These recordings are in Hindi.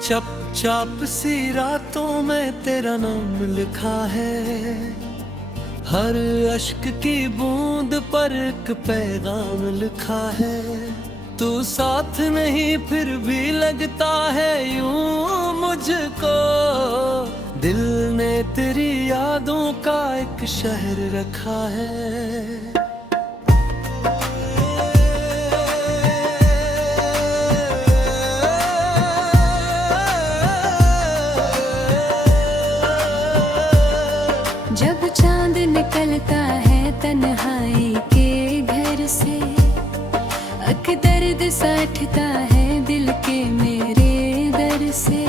चप चाप सी रातों में तेरा नाम लिखा है, हर अश्क की बूंद पर एक पैगाम लिखा है। तू साथ नहीं फिर भी लगता है यूं मुझको, दिल ने तेरी यादों का एक शहर रखा है। जब चांद निकलता है तन्हाई के घर से, अक दर्द साठता है दिल के मेरे दर से।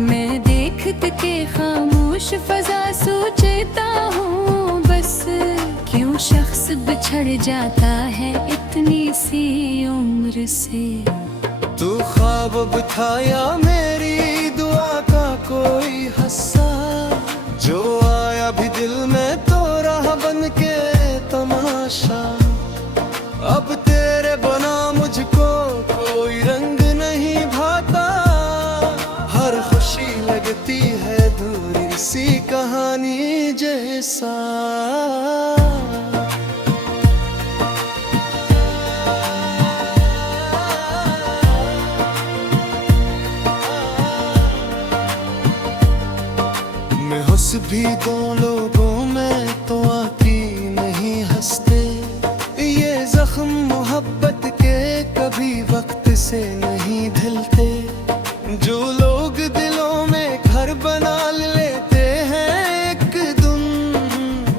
मैं देखत के खामोश फजा सोचता हूँ बस, क्यों शख्स बिछड़ जाता है इतनी सी उम्र से। तू ख्वाब बिठाया मेरी दुआ का कोई हस्सा, जो आया भी दिल में तो रहा बन के तमाशा। अब तेरे बना मुझको कोई रंग नहीं भाता, हर खुशी लगती है दूरी सी कहानी जैसा। मैं हंस भी दो लोगों में तो आती नहीं हंसते, ये जख्म मोहब्बत के कभी वक्त से नहीं ढलते। जो लोग दिलों में घर बना लेते हैं एक दिन,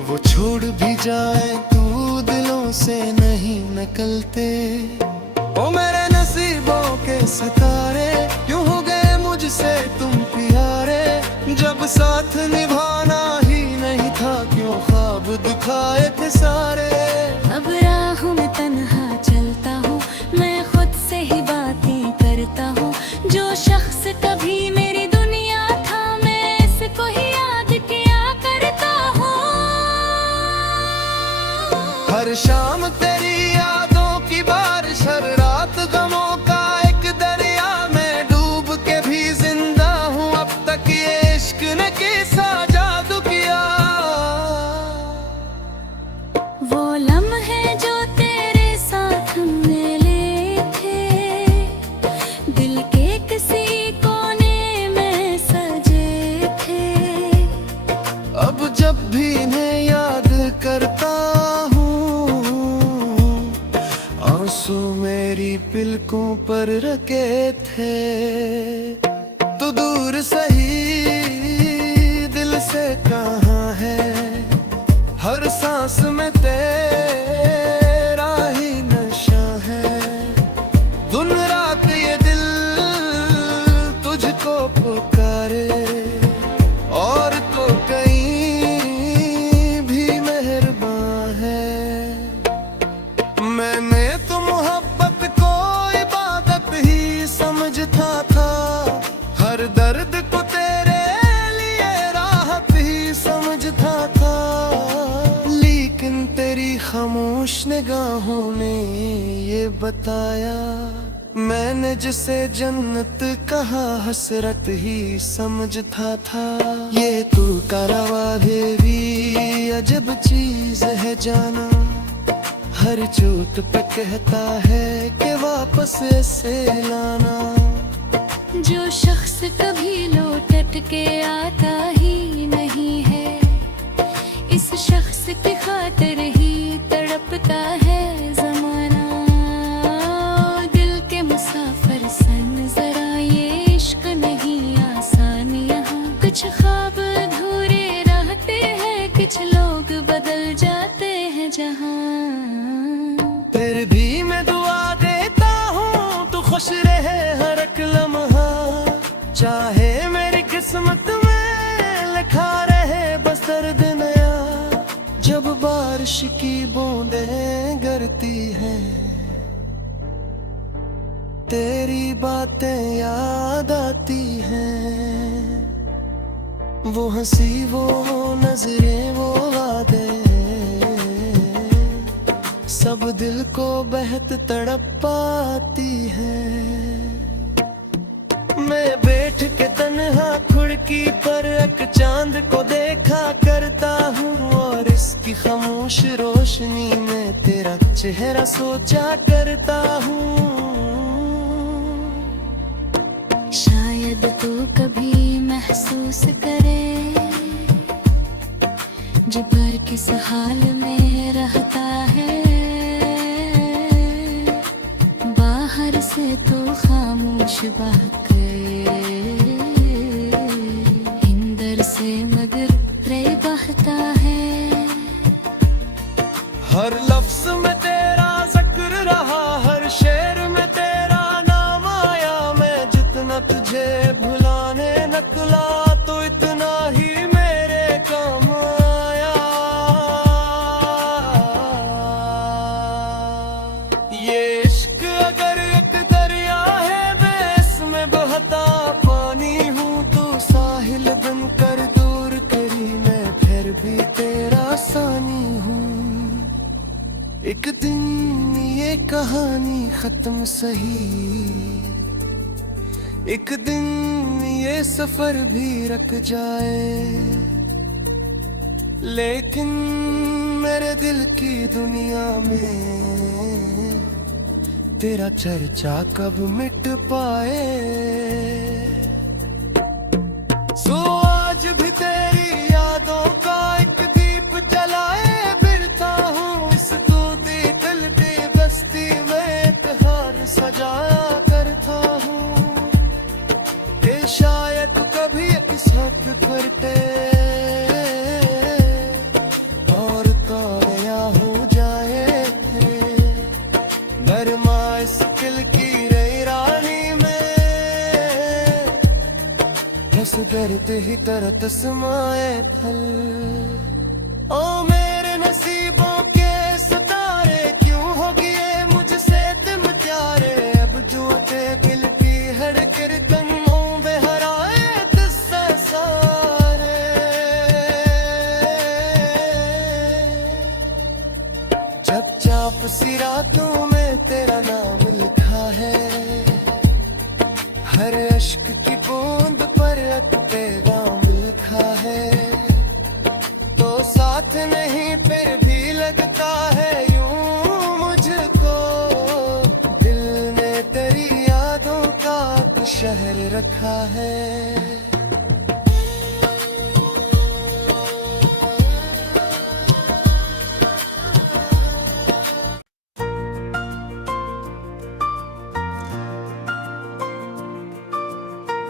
वो छोड़ भी जाए तू दिलों से नहीं निकलते। ओ मेरे नसीबों के सितारे, क्यों हो गए मुझसे तुम प्यारे। जब साथ निभाना ही नहीं था क्यों ख्वाब दिखाए थे सारे। अब राहों में तन्हा चलता हूँ, मैं खुद से ही बातें करता हूँ। जो शख्स कभी मेरी दुनिया था मैं इसको ही याद किया करता हूँ। हर शाम तेरी यादों की बारिश, हर रात गमों का एक दरिया में डूब के भी जिंदा हूँ। अब तक ये इश्क ने कैसा जादू किया। वो लम्हे जो तेरे साथ मिले थे, दिल के किसी कोने में सजे थे। अब जब भी इन्हें याद करता हूँ, आंसू मेरी पलकों पर रखे थे। तू दूर सही दिल से कहाँ है, हर सांस में तेरा ही नशा है। दिन रात ये दिल तुझको पुकारे, और तो कहीं भी मेहरबान है। मैंने तो मोहब्बत को इबादत ही समझता था, हर दर्द को तेरे लिए राहत ही समझता था। लेकिन तेरी खामोश निगाहों ने ये बताया, मैंने जिसे जन्नत कहा हसरत ही समझता था। ये तू का रवा भी अजब चीज है जाना, हर चोट पे कहता है कि वापस ऐसे लाना। जो शख्स कभी लौट के आता ही नहीं है, इस शख्स की खातिर ही तड़पता है ज़माना। दिल के मुसाफिर सन जरा ये इश्क नहीं आसान यहाँ। कुछ ख्वाब अधूरे रहते हैं, कुछ लोग बदल जाते हैं जहाँ। फिर भी मैं दुआ देता हूँ तू खुश रहे हर एक लम्हा, चाहे मेरी किस्मत में लिखा रहे बस दर्द नया। जब बारिश की बूंदें गिरती हैं, तेरी बातें याद आती हैं। वो हंसी वो नजरें वो वादे, सब दिल को बेहद तड़प पाती है। मैं बैठ के तन्हा खिड़की पर एक चांद को देखा करता हूँ, और इसकी खामोश रोशनी में तेरा चेहरा सोचा करता हूँ। शायद तू कभी महसूस करे जब पर किस हाल में रहता है, बाहर से तो खामोश बात अंदर से मगर रे बहता है। हर लफ्ज में तेरा जिक्र रहा, हर शेर में तेरा नाम आया। मैं जितना तुझे भुलाने निकला तो इतना ही मेरे काम आया। ये इश्क अगर एक दरिया है, मैं इसमें बहता पानी हूँ। तू साहिल बनकर दूर करी, मैं फिर भी तेरा सानी हूँ। एक दिन ये कहानी खत्म सही, एक दिन ये सफर भी रुक जाए, लेकिन मेरे दिल की दुनिया में तेरा चर्चा कब मिट पाए। सो आज भी तेरी यादों का एक दीप जलाए बिरता हूँ। इस दूधी दिल की बस्ती में एक हार सजाया करता हूँ। ये शायद कभी इस हक करते और ताया हो जाए। नरमा इस दिल की रानी में रस करते ही तरत समाए फल। ओ मेरे नसीबों के सितारे, क्यों हो गए मुझसे तुम प्यारे। अब जो थे दिल की हर किरतनों में हराए तुझसे सारे। जब चाप सी रातों में तेरा नाम लिखा है, हर अश्क की बूंद पर एक पैगाम लिखा है। तो साथ नहीं फिर भी लगता है यूं मुझको, दिल ने तेरी यादों का एक शहर रखा है।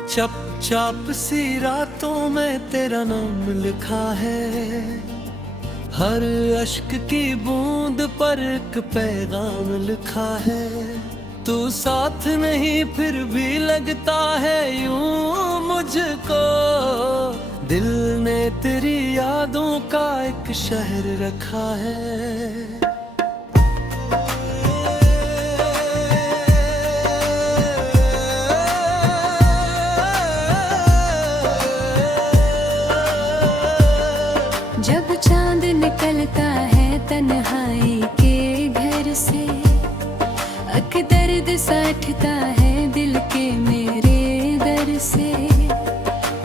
चप चाप सी रातों में तेरा नाम लिखा है, हर अश्क की बूंद पर एक पैगाम लिखा है। तू साथ नहीं फिर भी लगता है यूं मुझको, दिल ने तेरी यादों का एक शहर रखा है। जब चांद निकलता है तन्हाई के घर से, अक दर्द साठता है दिल के मेरे दर से।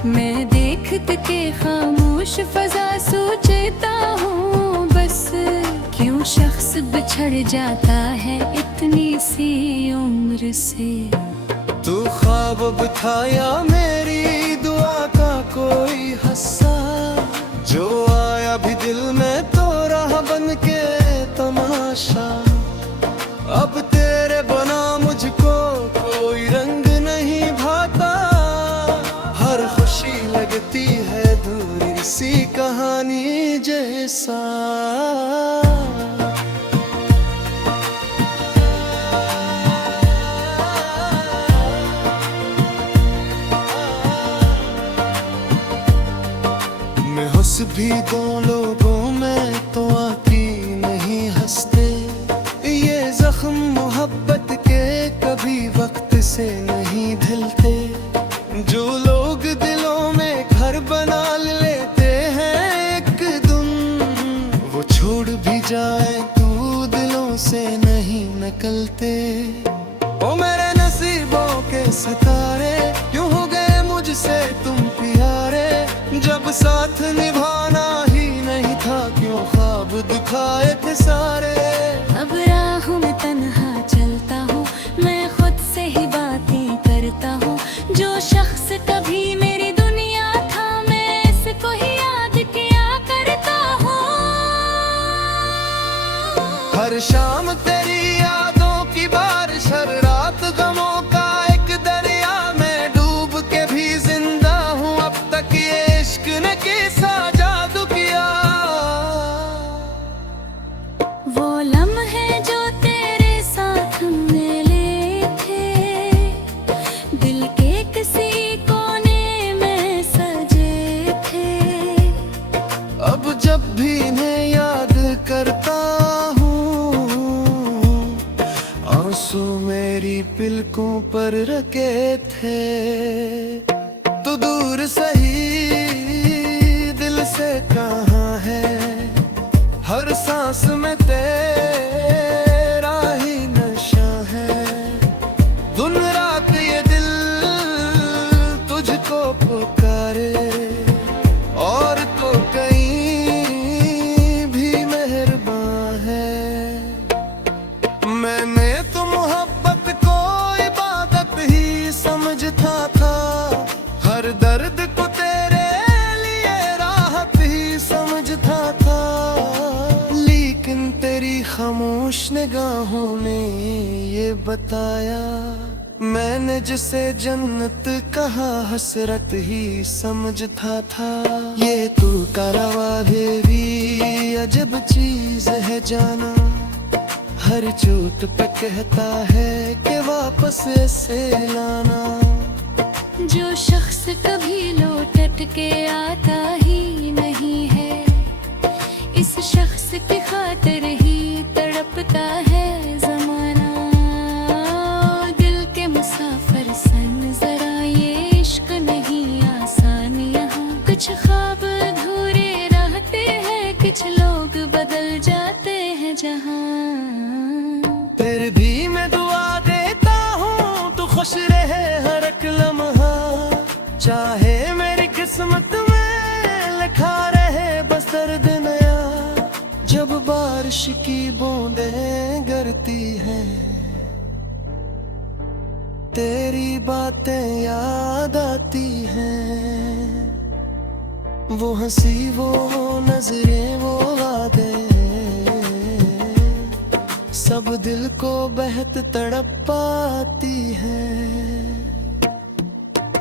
मैं देखते के खामोश फजा सोचता हूँ बस, क्यों शख्स बिछड़ जाता है इतनी सी उम्र से। तू ख्वाब बिठाया मेरी दुआ का कोई हस्सा, जो आया भी दिल में तो रहा बन के तमाशा। अब तेरे बना मुझको कोई रंग नहीं भाता, हर खुशी लगती है दूरी सी कहानी जैसा। मैं हंस भी दो लोगों में तो आती नहीं हंसते, ये जख्म मोहब्बत के कभी वक्त से नहीं ढलते। जो लोग दिलों में घर बना लेते हैं एक दिन, वो छोड़ भी जाए तो दिलों से नहीं निकलते। ओ मेरे नसीबों के सितारे, क्यों अब साथ निभाना ही नहीं था, क्यों ख्वाब दिखाए थे सारे। अब राहों में तन्हा चलता हूँ, मैं खुद से ही बातें करता हूँ। जो शख्स कभी मेरी दुनिया था, मैं इसको ही याद किया करता हूँ। हर शाम तेरी यादों की बारिश, हर रात गमों का एक दरिया में डूब के भी जिंदा हूँ। अब तक ये इश्क ने कैसा जादू किया। वो लम्हे जो तेरे साथ मिले थे, दिल के किसी कोने में सजे थे। अब जब भी इन्हें याद करता हूँ, आंसू मेरी पलकों पर रखे थे। तू दूर सही दिल से कहाँ है, हर सांस में तेरा ही नशा है। दिन रात ये दिल तुझको पुकारे, और तो कहीं भी मेहरबान है। मैंने तो मोहब्बत को इबादत ही समझता था, हर दर्द को तेरे लिए राहत ही समझता था। लेकिन तेरी खामोश निगाहों ने ये बताया, मैंने जिसे जन्नत कहा हसरत ही समझता था। ये तू का रवा भी अजब चीज है जाना, हर चोट पे कहता है कि वापस ऐसे लाना। जो शख्स कभी लौट के आता ही नहीं है, इस शख्स की खातिर ही तड़पता है ज़माना। दिल के मुसाफिर सन जरा, ये इश्क नहीं आसान यहाँ। कुछ ख्वाब अधूरे रहते हैं, कुछ लोग बदल जाते हैं जहाँ। फिर भी मैं दुआ देता हूँ तू खुश रहे हर एक लम्हा, चाहे मेरी किस्मत में लिखा रहे बस दर्द नया। जब बारिश की बूंदें गिरती हैं, तेरी बातें याद आती हैं। वो हंसी वो नजरें वो वादे, सब दिल को बेहद तड़प पाती है।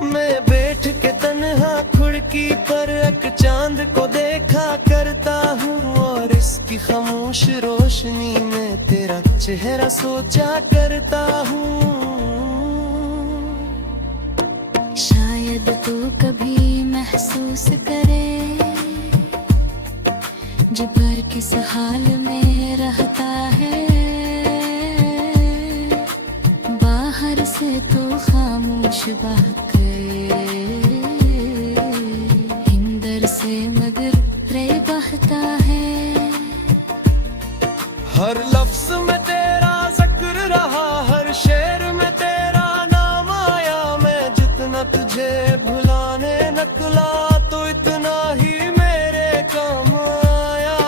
मैं बैठ के तन्हा खिड़की पर एक चांद को देखा करता हूँ, और इसकी खामोश रोशनी में तेरा चेहरा सोचा करता हूँ। शायद तू कभी महसूस करे, जबर किस हाल में रहता है। बाहर से तो खामोश बाके, अंदर से मगर रे बहता है। हर लफ्ज में तेरा जिक्र रहा, हर शेर में तेरा नाम आया। मैं जितना तुझे भुलाने निकला, तो इतना ही मेरे काम आया।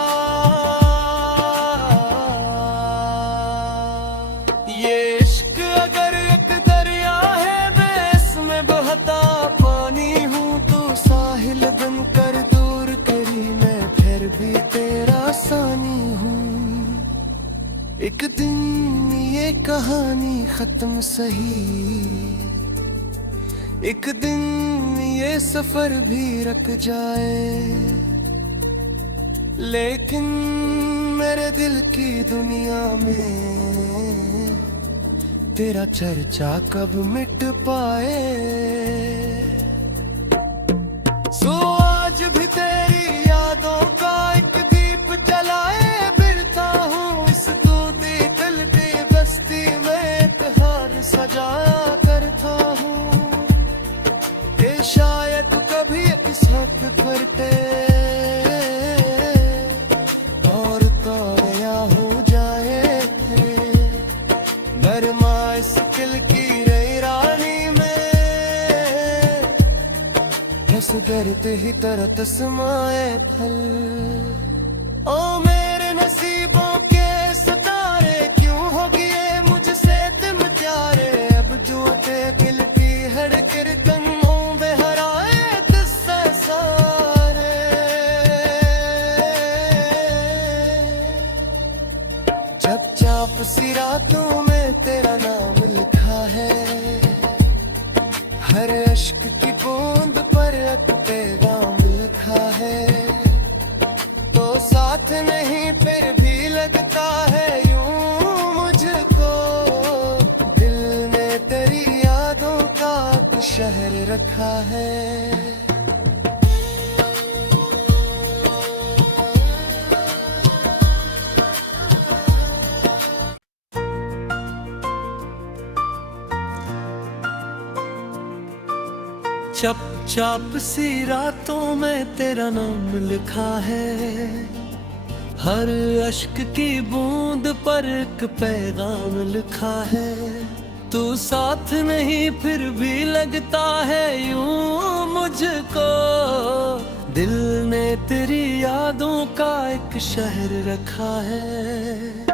ये इश्क अगर एक दरिया है, मैं इसमें बहता पानी हूँ। तू साहिल बनकर दूर करी, मैं फिर भी तेरा सानी हूँ। एक दिन ये कहानी खत्म सही, एक दिन ये सफर भी रुक जाए। लेकिन मेरे दिल की दुनिया में तेरा चर्चा कब मिट पाए। सो आज भी तेरी यादों का एक दीप जलाए फिरता हूँ। इस दूधी दिल की बस्ती में एक हार सजाया करता हूँ। ये शायद कभी इस हक करते और ताया हो जाए। नरमा इस दिल की रई रानी में, बस करते ही तरत समाए फल। ओ मेरे नसीबों के सितारे, क्यों हो गए मुझसे तुम प्यारे। अब जो थे दिल की हर कीर्तन बेहराए किस्से सारे। जब चाप सी रातों में तेरा नाम लिखा है, हर अश्क की बूंद पर एक पैगाम लिखा है। तो साथ नहीं फिर भी लगता है यूं मुझको, दिल ने तेरी यादों का एक शहर रखा है। चप चाप सी रातों में तेरा नाम लिखा है, हर अश्क की बूंद पर एक पैगाम लिखा है। तू साथ नहीं फिर भी लगता है यूं मुझको, दिल ने तेरी यादों का एक शहर रखा है।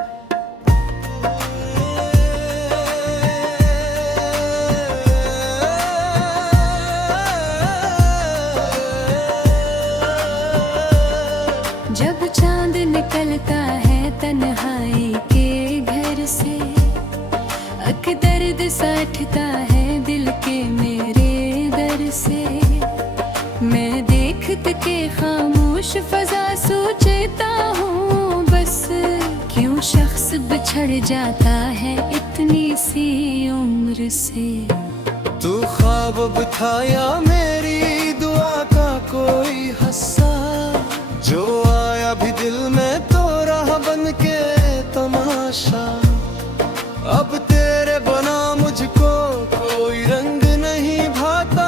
जब चांद निकलता है तन्हाई के घर से, अक दर्द साठता है दिल के मेरे दर से। मैं देखते के खामोश फजा सोचता हूँ बस, क्यों शख्स बिछड़ जाता है इतनी सी उम्र से। तू ख्वाब बिठाया मेरी दुआ का कोई हस्सा, जो आया भी दिल में तो रहा बन के तमाशा। अब तेरे बना मुझको कोई रंग नहीं भाता,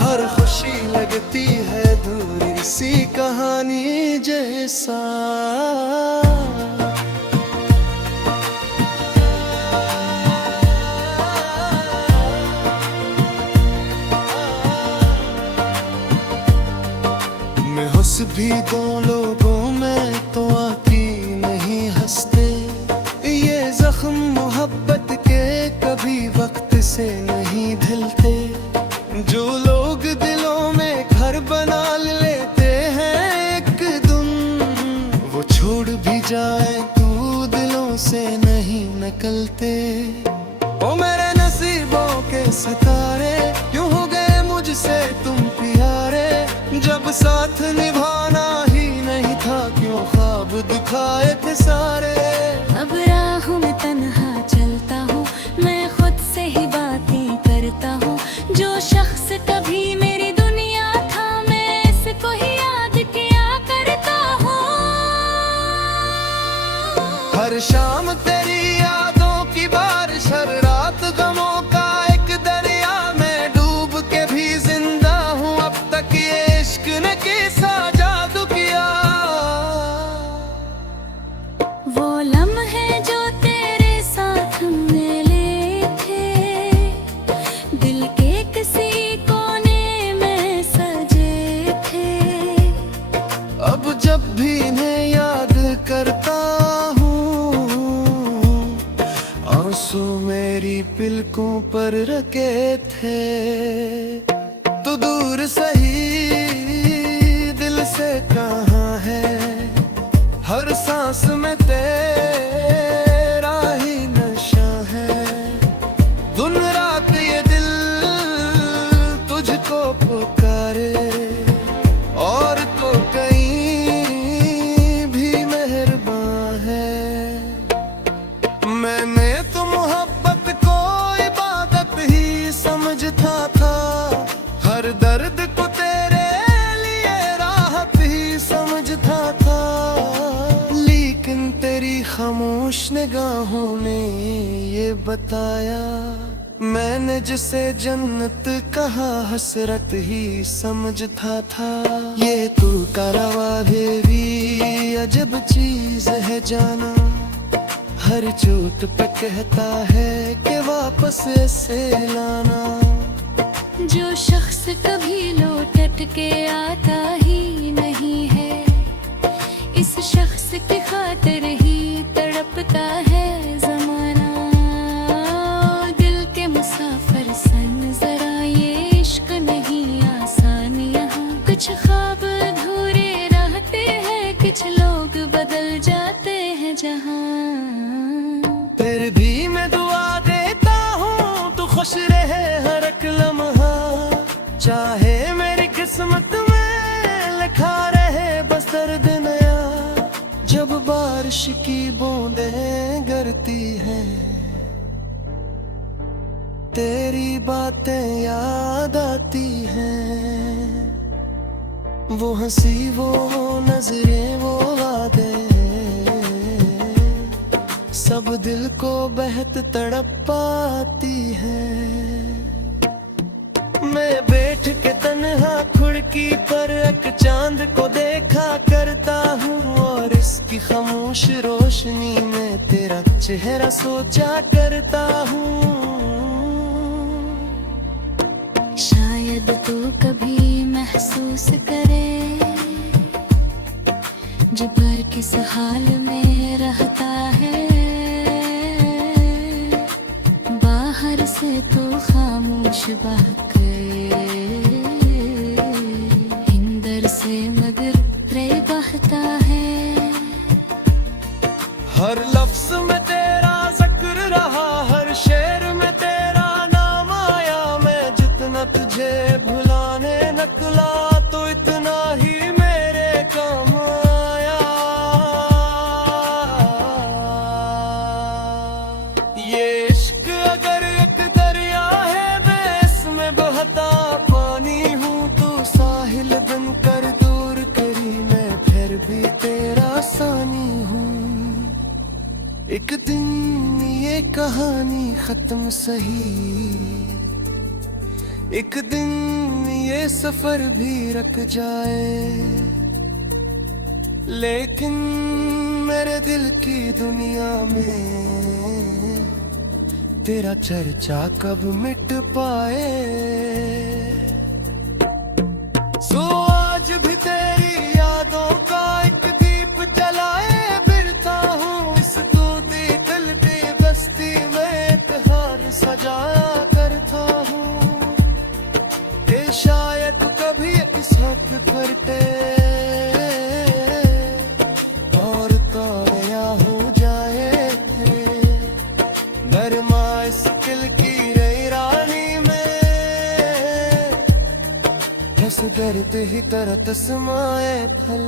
हर खुशी लगती है दूरी सी कहानी जैसा। मैं हंस भी दो लोगों में तो आती नहीं हंसते, ये जख्म मोहब्बत के कभी वक्त से नहीं ढलते। जो लोग दिलों में घर बना लेते हैं एक दिन, वो छोड़ भी जाए तू दिलों से नहीं निकलते। ओ मेरे नसीबों के सितारे, क्यों हो गए मुझसे तुम प्यारे। जब साथ निभाना ही नहीं था, क्यों ख्वाब दिखाए थे सारे। अब राहों में तन्हा चलता हूँ, मैं खुद से ही बातें करता हूँ। जो शख्स कभी मेरी दुनिया था, मैं इसको ही याद किया करता हूँ। हर शाम तेरी यादों की बारिश, हर रात गमों का एक दरिया में डूब के भी जिंदा हूँ। अब तक ये इश्क ने कैसा जादू किया। वो लम्हे जो तेरे साथ मिले थे, दिल के किसी कोने में सजे थे। अब जब भी इन्हें याद करता हूँ, आंसू मेरी पलकों पर रखे थे। तू दूर सही दिल से कहाँ है, हर सांस में तेरा ही नशा है। दिन रात ये दिल तुझको पुकारे, और तो कहीं भी मेहरबान है। मैंने तो मोहब्बत को इबादत ही समझता था, हर दर्द को तेरे लिए राहत ही समझता था। लेकिन तेरी खामोश निगाहों ने ये बताया, मैंने जिसे जन्नत कहा हसरत ही समझता था। ये तू का रवा भी अजब चीज है जाना, हर चोट पे कहता है कि वापस ऐसे लाना। जो शख्स कभी लौट के आता ही नहीं है, इस शख्स की खातिर ही तड़पता है ज़माना। दिल के मुसाफिर सन जरा ये इश्क नहीं आसान यहाँ, कुछ ख्वाब अधूरे रहते हैं, कुछ लोग बदल जाते हैं जहाँ। फिर भी मैं दुआ देता हूँ तू खुश रहे हर एक लम्हा, चाहे मेरी किस्मत में लिखा रहे बस दर्द नया। जब बारिश की बूंदें गिरती हैं, तेरी बातें याद आती हैं, वो हंसी वो नजरें वो वादे, सब दिल को बेहद तड़प पाती है। मैं बैठ के तन्हा खिड़की पर एक चांद को देखा करता हूँ, और इसकी खामोश रोशनी में तेरा चेहरा सोचा करता हूँ। शायद तू कभी महसूस करे जब पर किस हाल में रहता है, बाहर से तो खामोश बहके, अंदर से मगर रे बहता है। हर लफ्ज में तेरा जिक्र रहा, हर शेर में तेरा नाम आया, मैं जितना तुझे भुलाने निकला तो इतना ही मेरे काम आया। ये इश्क अगर एक दरिया है मैं इसमें बहता पानी हूँ, तू साहिल बनकर दूर करी मैं फिर भी तेरा सानी हूँ। एक दिन ये कहानी खत्म सही, एक दिन ये सफर भी रुक जाए, लेकिन मेरे दिल की दुनिया में तेरा चर्चा कब मिट पाए। सो आज भी तेरी यादों का एक दीप जलाए फिरता हूँ, इस दूधी दिल की बस्ती में एक हार सजाया करता हूँ। ये शायद कभी इस हक करते और तो या हो जाए, नरमा इस दिल की रई रानी में रस दर्द ही तरह तस्माए फल।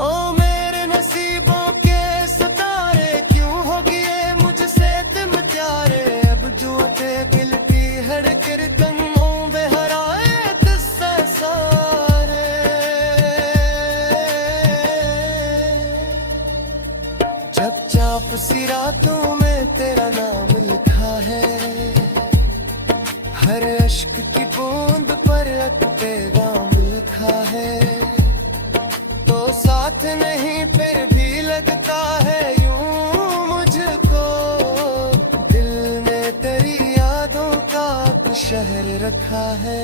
ओ मेरे नसीबों के सितारे क्यों हो गए मुझसे तुम प्यारे, अब जो ते दिल की हर किरतनों बेहराए तुझसे सारे। जब चाप सी रातों में तेरा नाम लिखा है, हर अश्क की बूंद पर एक पैगाम लिखा है, तो साथ नहीं फिर भी लगता है यूं मुझको, दिल ने तेरी यादों का एक शहर रखा है।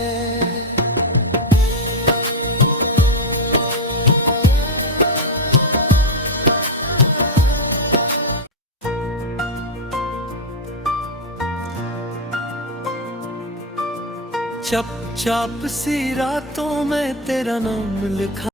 चप चाप सी रातों में तेरा नाम लिखा